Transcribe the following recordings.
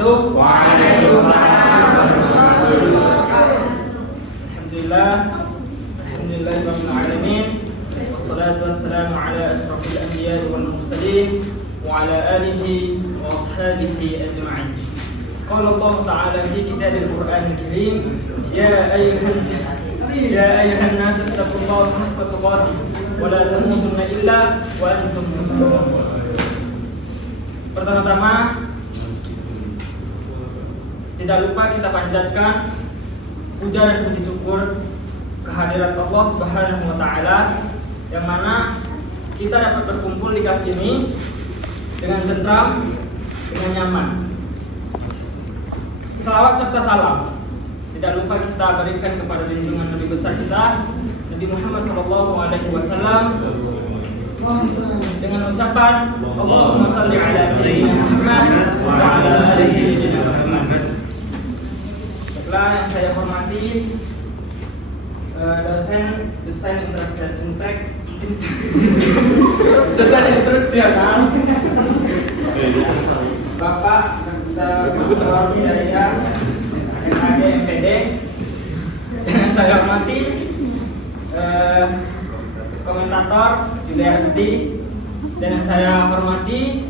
wabarakatuh. Waalaikumsalam warahmatullahi wabarakatuh. Alhamdulillahirabbil alamin. Wassalatu wassalamu ala asyrafil anbiya'i wal mursalin wa ala alihi wa ashabihi ajma'in. Qala Allah ta'ala fi kitabil Qur'anil Karim, ya ayyuhan nas ittaqullaha haqqa tuqatih wa la tamutunna illa wa antum muslimun. Pertama-tama, tidak lupa kita panjatkan puja dan puji syukur kehadirat Allah Subhanahu wa taala yang mana kita dapat berkumpul di kelas ini dengan tentram, dengan nyaman. Salawat serta salam tidak lupa kita berikan kepada junjungan Nabi besar kita, Nabi Muhammad SAW, dengan ucapan Allahumma shalli ala sayyidina Muhammad wa ala ali sayyidina Muhammad. Setelah yang saya hormati dosen desain instruksional Bapak Dr. Hidayat SAG MPD, dan saya hormati komentator Julia Resti, dan yang saya hormati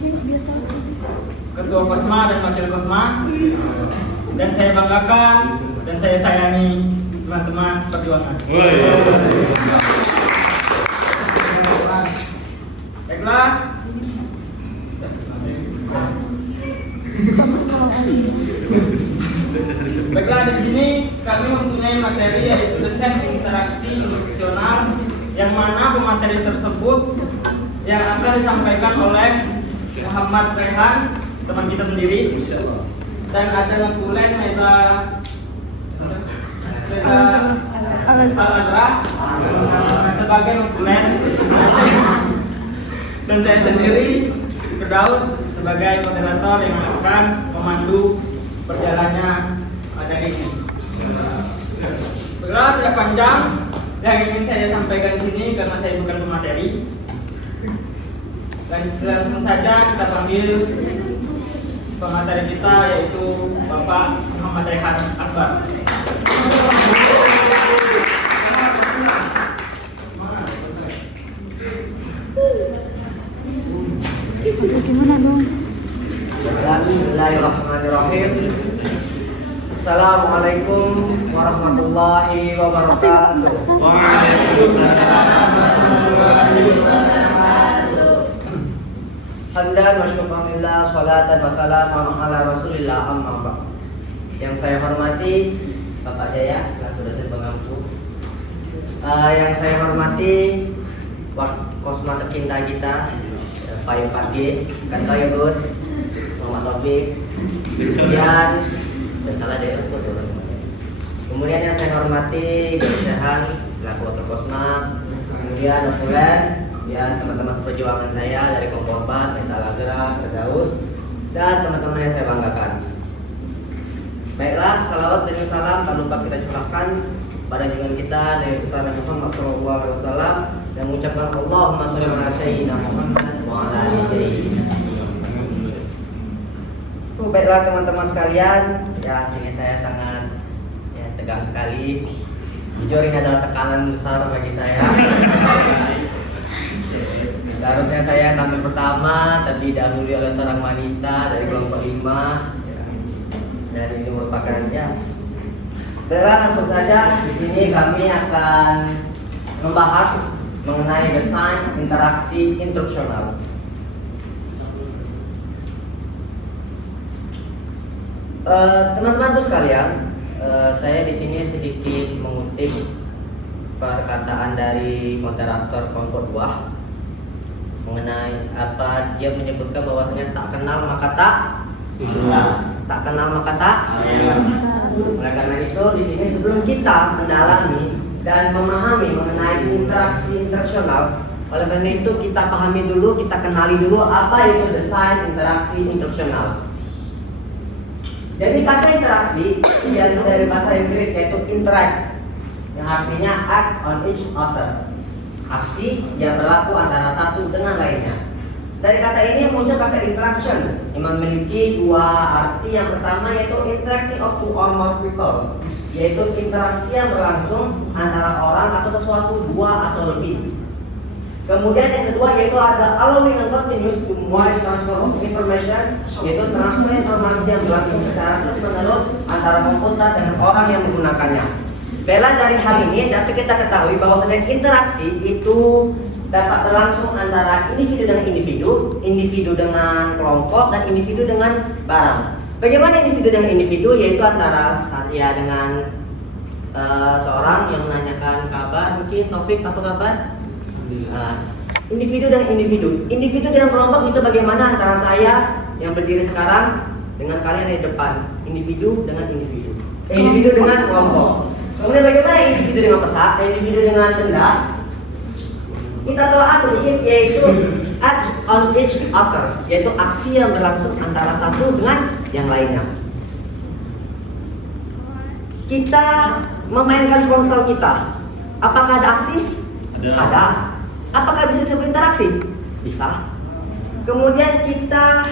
Ketua Kosma dan Wakil Kosma, dan saya banggakan dan saya sayangi teman-teman seperjuangan. Baiklah, di sini kami mempunyai materi yaitu desain interaksi instruksional, yang mana pemateri tersebut yang akan disampaikan oleh Muhammad Rehan, teman kita sendiri, dan ada notulen Reza Al-Azrah sebagai notulen, dan saya sendiri Firdaus sebagai moderator yang akan memandu berjalannya pada ini. Berat tidak panjang yang ingin saya sampaikan di sini karena saya bukan pemateri. Dan langsung saja kita panggil pemateri kita, yaitu Bapak Muhammad Rehan Akbar. Gimana dong? Bismillahirrahmanirrahim. Assalamualaikum warahmatullahi wabarakatuh. Waalaikumsalam warahmatullahi wabarakatuh. Hamdan wa syukurillah, salatan wa salaman ala rasulillah, amma ba'd. Yang saya hormati Bapak Jaya selaku dosen pengampu, yang saya hormati Kosma tercinta kita Pak Yufat G, Kanto Yus, Muhammad Taufik, kemudian kemudian yang saya hormati Guru selaku Wakil Kosma, kemudian notulen ya teman-teman seperjuangan saya dari Komporbat, Metal Azra, Firdaus, dan teman-teman yang saya banggakan. Baiklah, salawat dan salam tak lupa kita curahkan pada junjungan kita Nabi besar Muhammad SAW, dan mengucapkan Allahumma shalli ala sayyidina Muhammad wa ala ali sayyidina. Baiklah teman-teman sekalian, ya sini saya sangat tegang sekali. Jujur ini adalah tekanan besar bagi saya. Seharusnya saya tampil pertama, tapi didahului oleh seorang wanita dari kelompok 5. Dan ini merupakan Baiklah, langsung saja di sini kami akan membahas mengenai desain interaksi instruksional. Teman-teman sekalian, saya di sini sedikit mengutip perkataan dari moderator kelompok 2 mengenai apa dia menyebutkan bahwasanya tak kenal maka tak tak kenal maka tak. Oleh karena itu di sini sebelum kita mendalami dan memahami mengenai interaksi instruksional, oleh karena itu kita pahami dulu, kita kenali dulu apa itu desain interaksi instruksional. Jadi kata interaksi diambil dari bahasa Inggris yaitu interact, yang artinya act on each other, aksi yang berlaku antara satu dengan lainnya. Dari kata ini muncul kata interaction yang memiliki dua arti. Yang pertama yaitu interacting of two or more people, yaitu interaksi yang berlangsung antara orang atau sesuatu dua atau lebih. Kemudian yang kedua yaitu ada allowing and continuous to wide transfer of information, yaitu transfer informasi yang berlangsung secara terus-menerus antara komputer dengan orang yang menggunakannya. Bela dari hal ini dapat kita ketahui bahwasanya interaksi itu dapat berlangsung antara individu dengan individu, individu dengan kelompok, dan individu dengan barang. Bagaimana individu dengan individu? Yaitu antara saya dengan seorang yang menanyakan kabar, mungkin Taufik apa kabar? Individu dengan individu dengan kelompok itu bagaimana antara saya yang berdiri sekarang dengan kalian di depan, individu dengan individu dengan kelompok. Kemudian bagaimana individu dengan pesat, individu dengan benda? Kita telah sedikit, yaitu act on each other, yaitu aksi yang berlangsung antara satu dengan yang lainnya. Kita memainkan ponsel kita, apakah ada aksi? Ada. Apakah bisa disebut interaksi? Bisa. Kemudian kita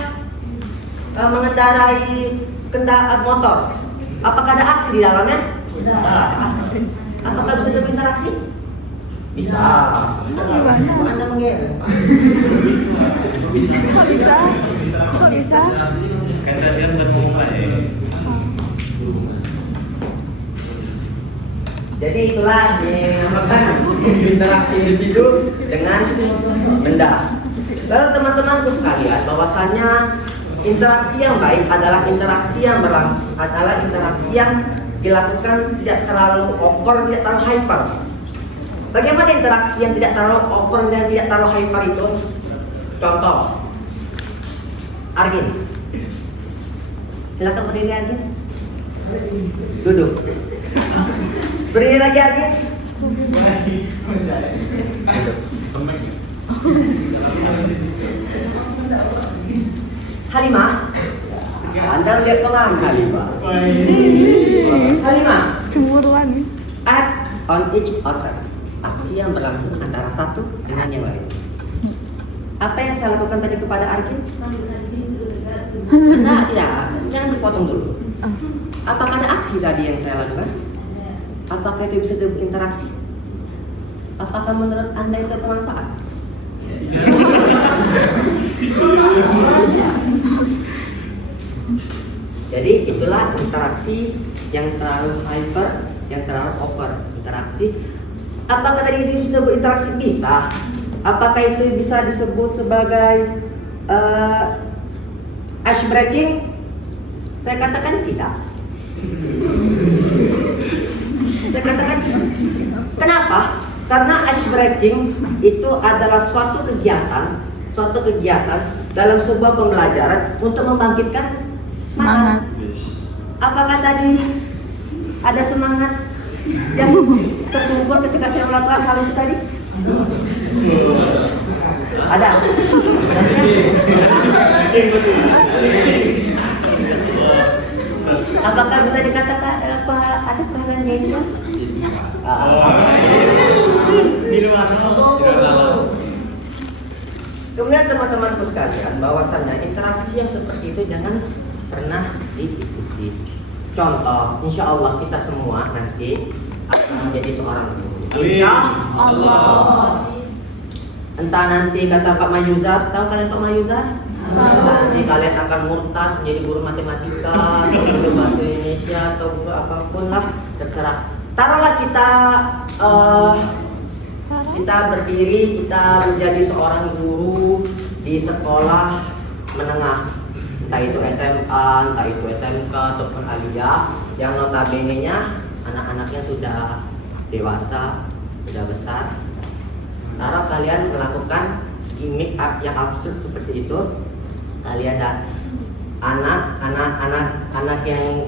mengendarai kendaraan motor, apakah ada aksi di dalamnya? Ada. Apakah bisa disebut interaksi? Bisa. Anda mengira? Kok bisa? Kok bisa? Kejadian bermulai. Jadi itulah dinamakan interaksi individu dengan benda. Lalu teman-temanku sekalian, bahwasannya interaksi yang baik adalah interaksi yang dilakukan tidak terlalu over, tidak terlalu hyper. Bagaimana interaksi yang tidak terlalu over dan tidak terlalu hyper itu? Contoh, Argin, silakan berdiri Argin. Duduk. Berdiri lagi Argin. Halimah, Anda melihat kemana Halimah? Halimah, Cemburuan nih. act on each other, aksi yang berlangsung antara satu dengan yang lain. Apa yang saya lakukan tadi kepada Argin? Anda tidak, jangan dipotong dulu. Apakah ada aksi tadi yang saya lakukan? Apakah itu bisa disebut interaksi? Apakah menurut Anda itu bermanfaat? Jadi itulah interaksi yang terlalu hyper, yang terlalu over. Interaksi. Apakah tadi itu disebut interaksi? Bisa. Apakah itu bisa disebut sebagai ice breaking? Saya katakan tidak. Saya katakan kenapa? Karena ice breaking itu adalah suatu kegiatan dalam sebuah pembelajaran untuk membangkitkan semangat. Apakah tadi ada semangat yang terkumpul ketika saya melakukan hal itu tadi? Ada. Apakah bisa dikatakan ada perasaan itu? Kemudian teman-temanku sekalian, bahwasannya interaksi yang seperti itu jangan pernah diikuti. Contoh, insya Allah kita semua nanti akan menjadi seorang guru. Insya Allah. Entah nanti kata Pak Mayuzar, tahu kalian Pak Mayuzar? Nanti kalian akan murtad menjadi guru matematika, atau guru bahasa Indonesia, atau guru apapun lah, terserah. Taruhlah kita berdiri, kita menjadi seorang guru di sekolah menengah, entah itu SMA, entah itu SMK ataupun aliyah, yang notabene-nya anak-anaknya sudah dewasa, sudah besar. Taruh kalian melakukan gimmick yang absurd seperti itu, kalian dan anak yang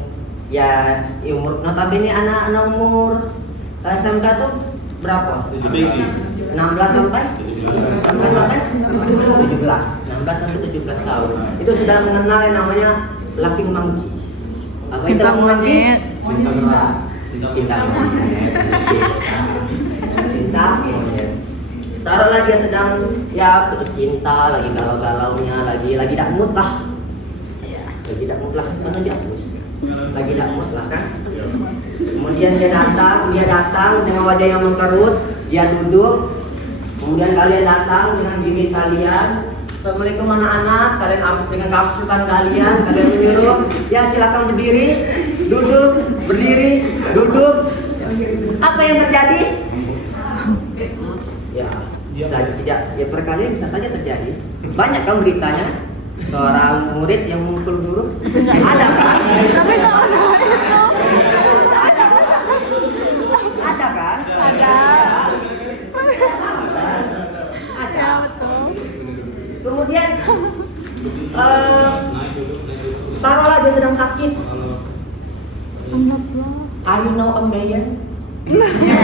ya umur notabene anak umur SMK tuh berapa? 16 sampai 17 tahun. Itu sudah mengenal yang namanya laughing monkey. Apa itu laughing monkey? Cinta monyet. taruhlah dia sedang ya putus cinta, lagi galau-galaunya, lagi tak mood lah. Ya, lagi tak mood lah, mana dia hapus? Lagi tak mood lah kan? Kemudian dia datang dengan wajah yang mengkerut, dia duduk. Kemudian kalian datang dengan gimmick kalian. Assalamualaikum anak-anak, kalian habis dengan kapsukan kalian menyuruh, ya silakan berdiri, duduk, berdiri, duduk. Apa yang terjadi? Ya, bisa tidak, ya perkalian bisa saja terjadi. Banyak kan beritanya, seorang murid yang memukul guru. Ada kan? Tapi nggak ada itu. Ada kan? Ada. Ada. Ya betul. Kemudian taruhlah dia sedang sakit. Anaklah. Are you know Ambayan? Ya ada.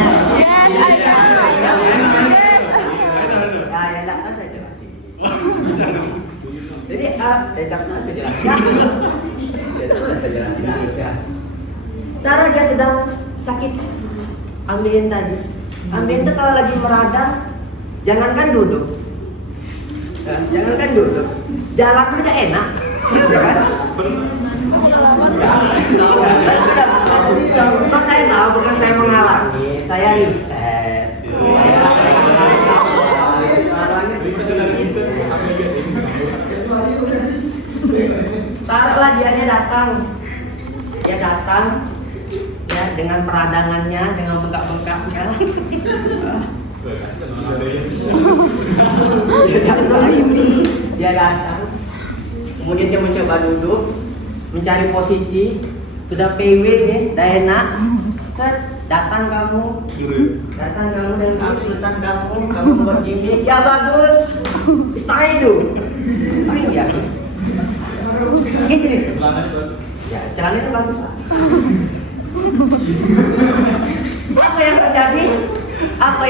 Ya enggak kan saya jelasin. Jadi enggak pernah saya jelasin. Ya itu saya jelasin dulu ya. Taruh dia sedang sakit Ambayan tadi. Ambayan itu kalau lagi meradang, jangankan duduk. Jangankan duduk, jalan udah enak, ya kan? Bukan saya tahu, bukan saya mengalami, saya riset. Taruhlah dia datang ya dengan peradangannya, dengan bengkak-bengkaknya. Dia datang, kemudian dia mencoba duduk, mencari posisi, sudah PW nih, dah enak. Datang kamu dan konsultan kamu buat gimmick, ya bagus, style itu, style ya. Ini jenis, ya celana itu bagus lah. Apa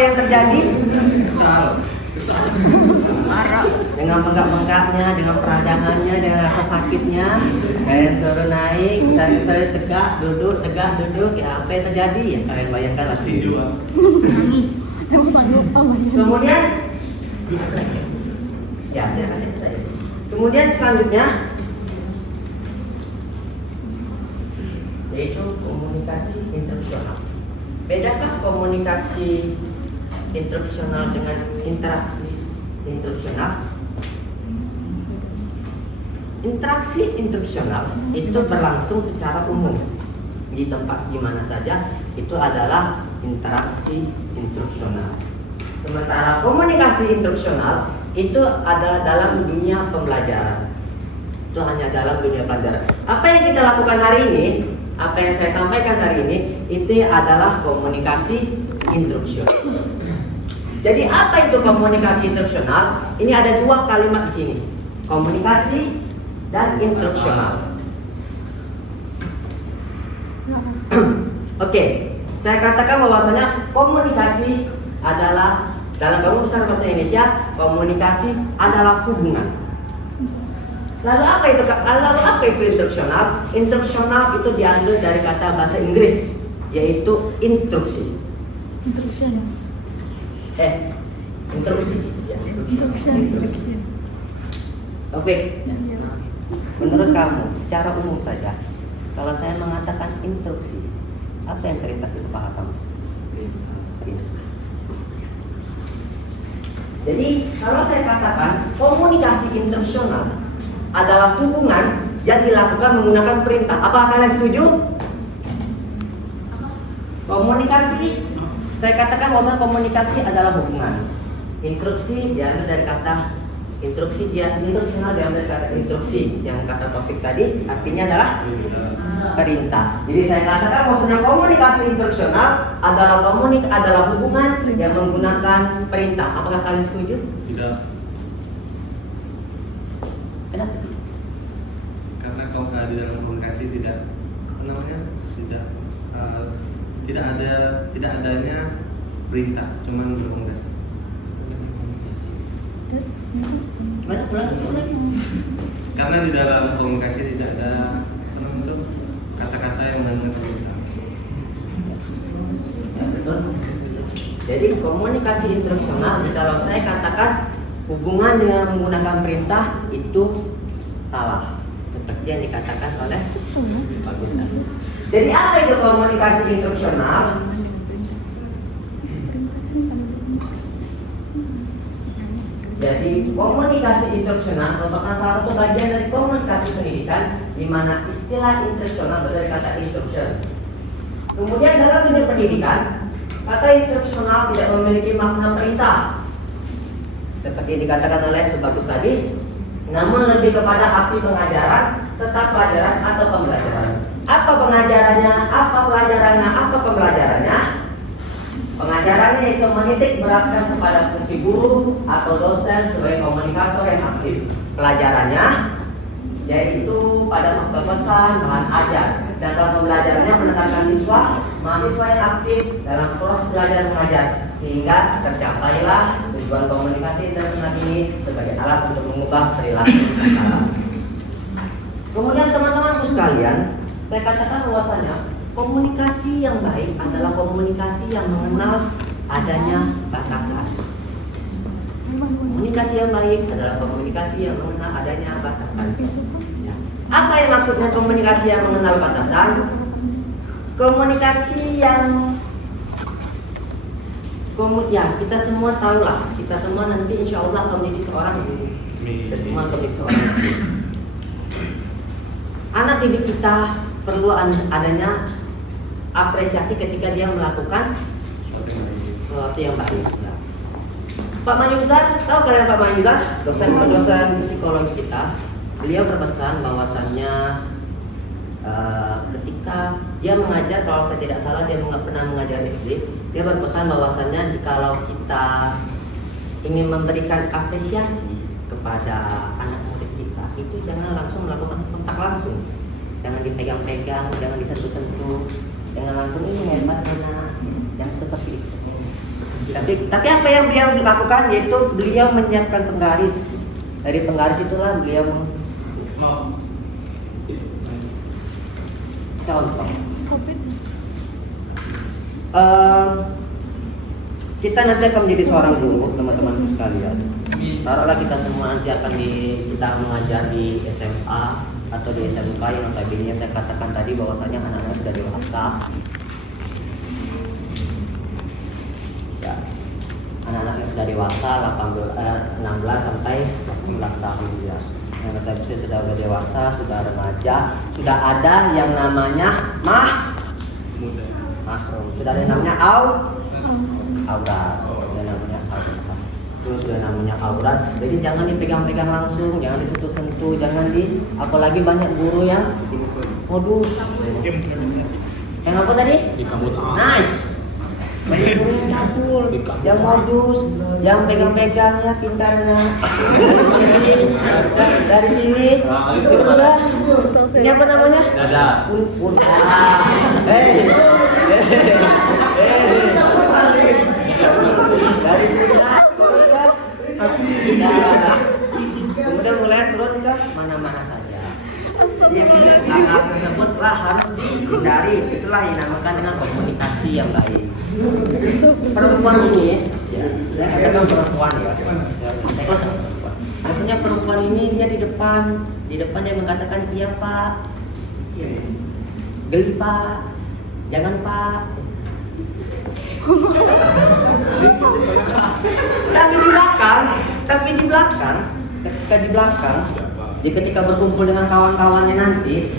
yang terjadi? Dengan bengkak-bengkaknya, dengan peradangannya, dengan rasa sakitnya, saya suruh naik, saya tegak, duduk, ya apa yang terjadi? Ya kalian bayangkan lah. Nangis. Emang panggil apa? Kemudian, ya saya kasih itu saja. Kemudian selanjutnya, yaitu komunikasi instruksional. Bedakah komunikasi instruksional dengan interaksi instruksional? Interaksi instruksional itu berlangsung secara umum di tempat di mana saja, itu adalah interaksi instruksional. Sementara komunikasi instruksional itu adalah dalam dunia pembelajaran. Itu hanya dalam dunia pelajaran. Apa yang kita lakukan hari ini, apa yang saya sampaikan hari ini, itu adalah komunikasi instruksional. Jadi apa itu komunikasi instruksional? Ini ada dua kalimat di sini, komunikasi dan instruksional. Oke, saya katakan bahwasanya komunikasi adalah, dalam Kamus Besar Bahasa Indonesia, komunikasi adalah hubungan. Lalu apa itu instruksional? Instruksional itu diambil dari kata bahasa Inggris, yaitu instruksi. Instruksi. Ya, instruksi. Oke. Menurut kamu, secara umum saja, kalau saya mengatakan instruksi, apa yang terlintas di kepala kamu? Jadi, kalau saya katakan komunikasi instruksional adalah hubungan yang dilakukan menggunakan perintah. Apakah kalian setuju? Komunikasi, saya katakan bahwa komunikasi adalah hubungan. Instruksi diambil dari kata instruksi, instruksional diambil dari kata instruksi, yang kata topik tadi artinya adalah perintah. Jadi saya katakan bahwa komunikasi instruksional adalah hubungan yang menggunakan perintah. Apakah kalian setuju? Tidak. Kenapa? Karena kalau di dalam komunikasi tidak adanya perintah, cuman berkomunikasi. Gimana? Pulang lagi. Karena di dalam komunikasi tidak ada kata-kata yang mengandung perintah. Ya, betul. Jadi komunikasi instruksional, kalau saya katakan hubungan dengan menggunakan perintah itu salah, seperti yang dikatakan oleh Bagus tadi. Jadi apa itu komunikasi instruksional? Jadi komunikasi instruksional merupakan salah satu bagian dari komunikasi pendidikan, di mana istilah instruksional berasal dari kata instruction. Kemudian dalam dunia pendidikan, kata instruksional tidak memiliki makna perintah, seperti yang dikatakan oleh Bagus tadi, namun lebih kepada arti pengajaran serta pelajaran atau pembelajaran. Apa pengajarannya? Apa pelajarannya? Apa pembelajarannya? Pengajarannya itu menitik beratkan kepada fungsi guru atau dosen sebagai komunikator yang aktif. Pelajarannya yaitu pada faktor pesan, bahan ajar, dan dalam pembelajarannya menekankan mahasiswa yang aktif dalam proses belajar mengajar, sehingga tercapailah tujuan komunikasi internasional ini sebagai alat untuk mengubah perilaku masyarakat. Kemudian teman-temanku sekalian, saya katakan bahwasanya komunikasi yang baik adalah komunikasi yang mengenal adanya batasan. Komunikasi yang baik adalah komunikasi yang mengenal adanya batasan. Ya. Apa yang maksudnya komunikasi yang mengenal batasan? Komunikasi yang kita semua tahu lah, kita semua nanti insya Allah akan menjadi seorang guru. Kita semua akan menjadi seorang guru. Anak didik kita perlu adanya apresiasi ketika dia melakukan sesuatu yang baik. Ya. Pak Mayuzar, tahu kalian Pak Mayuzar, dosen psikologi kita, beliau berpesan bahwasannya ketika dia mengajar, kalau saya tidak salah dia pernah mengajar SD, dia berpesan bahwasannya kalau kita ingin memberikan apresiasi kepada anak murid kita, itu jangan langsung melakukan kontak langsung, jangan dipegang-pegang, jangan disentuh-sentuh, jangan langsung ini hebat anak, yang seperti itu. Tapi apa yang beliau lakukan, yaitu beliau menyiapkan penggaris. Dari penggaris itulah beliau contoh. Kita nanti akan menjadi seorang guru, teman-teman sekalian. Taruhlah kita semua nanti akan kita mengajar di SMA atau di SMK yang notabene saya katakan tadi bahwasanya anak-anak sudah dewasa. Ya, anak-anak yang sudah dewasa 16 sampai 18 tahun ya. Yang notabene sudah dewasa, sudah remaja, sudah ada yang namanya mushroom, sudah ada yang namanya aurat, sudah namanya aurat. Terus sudah namanya aurat. Jadi jangan dipegang-pegang langsung, jangan disentuh-sentuh, jangan apalagi banyak guru yang modus. Yang apa tadi? Nice. Banyak guru yang cabul, yang modus, yang pegang-pegang ya pintarnya. Dari sini, itu udah. Ini apa namanya? Dada. Dari pundak, kemudian mulai turun ke mana-mana saja. Hal tersebutlah harus dihindari. Itulah yang dinamakan dengan komunikasi yang baik. Perempuan ini, saya katakan perempuan ya. Maksudnya perempuan ini dia di depan dia mengatakan iya Pak, geli Pak, jangan Pak. Tapi di belakang, ketika berkumpul dengan kawan-kawannya nanti,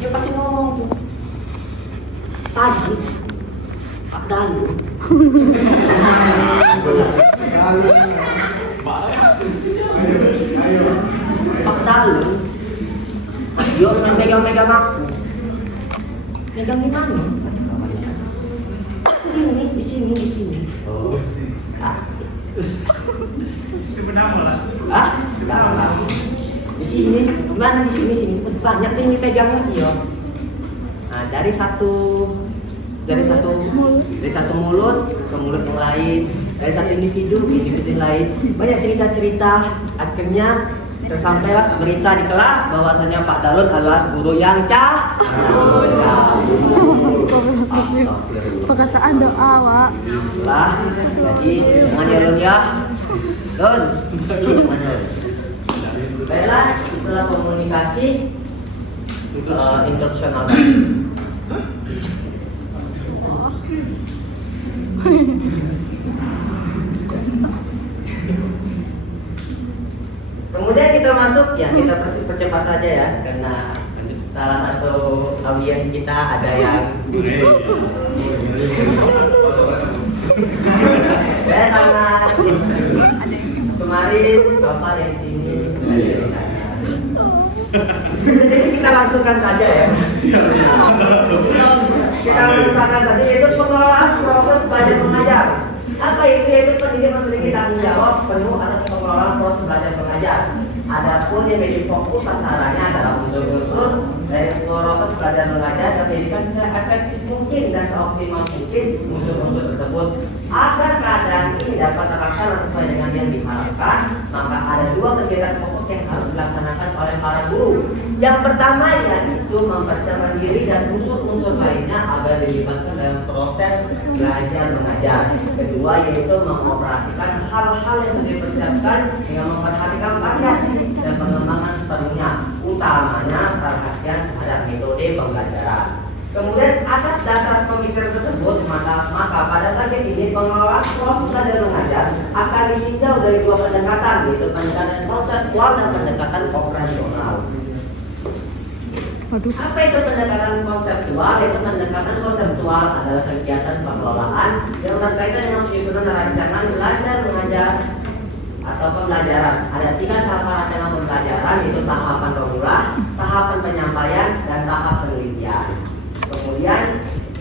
dia pasti ngomong tuh, tadi Pak Dalu, Pak Dalu, dia megang-megang aku, megang di mana? Di sini. Oh. Di sini. Gimana di sini? Banyak yang dipegangnya iya. Nah, dari satu mulut ke mulut yang lain, dari satu individu ke individu yang lain. Banyak cerita-cerita. Akhirnya Tersampailah berita di kelas bahwasanya Pak Dalut adalah guru yang Perkataan doa, Wak. lah. Jadi jangan ya Lun ya. Lun, jangan Lun. Baiklah, itulah komunikasi instruksional tadi. Kemudian kita masuk ya, kita percepat saja ya, karena salah satu audiens kita ada yang saya sangat kemarin bapak yang sini ada di sana. Jadi kita langsungkan saja ya. Kita langsungkan saja yaitu pengelolaan proses belajar mengajar. Apa itu? Yaitu pendidik memiliki tanggung jawab penuh atas pengelolaan proses belajar mengajar. Adapun yang menjadi fokus sasarannya adalah betul-betul dari proses belajar mengajar dan pendidikan seefektif mungkin dan seoptimal mungkin unsur-unsur tersebut agar keadaan ini dapat terlaksana sesuai dengan yang diharapkan. Maka ada dua kegiatan pokok yang harus dilaksanakan oleh para guru. Yang pertama yaitu mempersiapkan diri dan unsur-unsur lainnya agar dilibatkan dalam proses belajar mengajar. Kedua yaitu mengoperasikan hal-hal yang sudah dipersiapkan dengan memperhatikan variasi dan pengembangan sepenuhnya, utamanya perhatian terhadap metode pembelajaran. Kemudian atas dasar pemikiran tersebut, maka pada target ini pengelolaan proses belajar mengajar akan ditinjau dari dua pendekatan, yaitu pendekatan konseptual dan pendekatan operasional. Apa itu pendekatan konseptual? Itu pendekatan konseptual adalah kegiatan pengelolaan yang berkaitan dengan penyusunan rancangan belajar mengajar atau pembelajaran. Ada 3 tahapan rancangan pembelajaran, yaitu tahapan pemula, tahapan penyampaian, dan tahap penelitian. Kemudian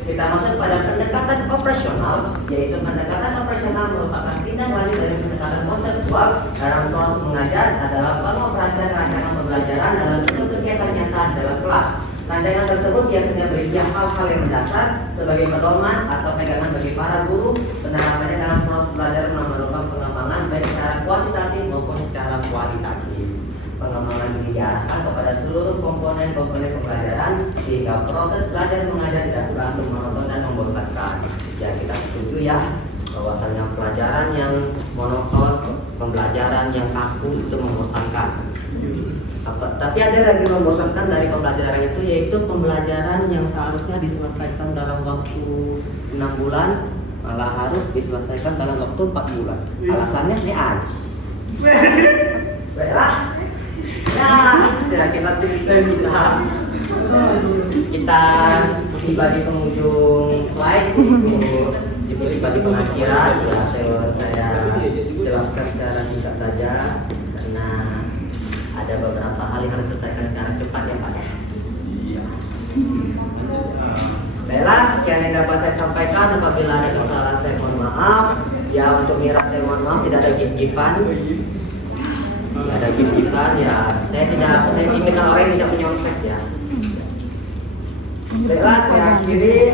kita masuk pada pendekatan operasional, yaitu pendekatan operasional merupakan tindak lanjut dari pendekatan konseptual dalam proses mengajar adalah pengoperasian rancangan pembelajaran dalam bentuk kegiatan nyata dalam kelas. Rancangan tersebut biasanya berisi hal-hal yang mendasar sebagai pedoman atau pegangan bagi para guru. Penerapannya dalam proses belajar memerlukan pengembangan baik secara kuantitatif maupun secara kualitatif. Pengembangan ini diarahkan kepada seluruh komponen-komponen pembelajaran sehingga proses belajar mengajar tidak langsung monoton dan membosankan. Ya kita setuju ya bahwasanya pelajaran yang monoton, pembelajaran yang kaku itu membosankan. Tapi ada lagi membosankan dari pembelajaran itu, yaitu pembelajaran yang seharusnya diselesaikan dalam waktu 6 bulan malah harus diselesaikan dalam waktu 4 bulan. Alasannya nean. Baiklah. Ya, sudah kita tiba di penghujung slide, itu tiba di pengakhiran. Ya, saya jelaskan secara singkat saja karena ada beberapa hal yang harus diselesaikan secara cepat ya Pak. Baiklah, sekian yang dapat saya sampaikan. Apabila ada kesalahan saya mohon maaf. Ya, untuk Mira saya mohon maaf, tidak ada gift-giftan. Tidak ada gift-giftan ya. Saya ingin orang yang tidak menyontek ya. Baiklah, saya akhiri.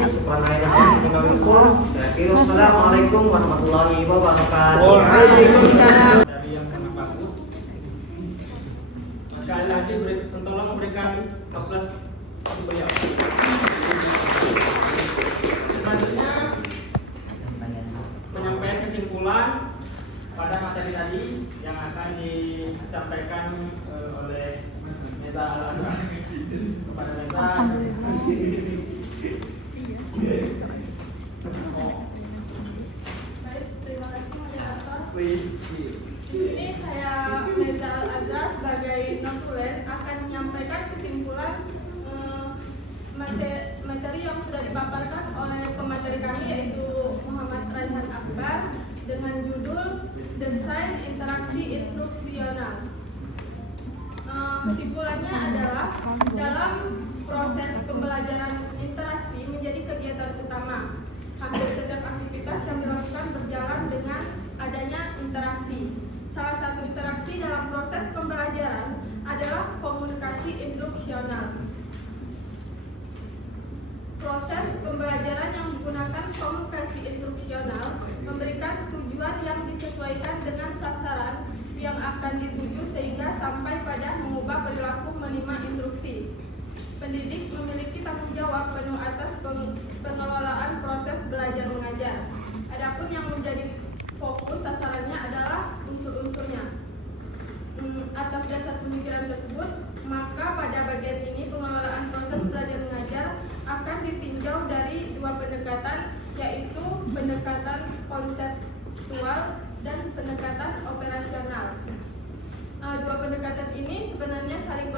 Assalamualaikum warahmatullahi wabarakatuh. Waalaikumsalam. Dari yang sangat bagus. Sekali lagi tolong memberikan aplaus untuk beliau. Selanjutnya penyampaian kesimpulan pada materi tadi yang akan disampaikan oleh Neza Al-Azhar. Kepada Neza. Baik, terima kasih moderator. Di sini saya Neza Al-Azhar sebagai notulen akan menyampaikan kesimpulan materi yang sudah dipaparkan oleh pemateri kami yaitu Muhammad Raihan Akbar dengan judul Desain Interaksi Instruksional. Kesimpulannya adalah dalam proses pembelajaran interaksi menjadi kegiatan utama. Hampir setiap aktivitas yang dilakukan berjalan dengan adanya interaksi. Salah satu interaksi dalam proses pembelajaran adalah komunikasi instruksional. Proses pembelajaran yang menggunakan komunikasi instruksional memberikan tujuan yang disesuaikan dengan sasaran yang akan dituju sehingga sampai pendidik memiliki tanggung jawab penuh atas pengelolaan proses belajar mengajar. Adapun yang menjadi fokus sasarannya adalah unsur-unsurnya. Atas dasar pemikiran tersebut, maka pada bagian ini pengelolaan proses belajar mengajar akan ditinjau dari dua pendekatan, yaitu pendekatan konseptual dan pendekatan operasional. Dua pendekatan ini sebenarnya saling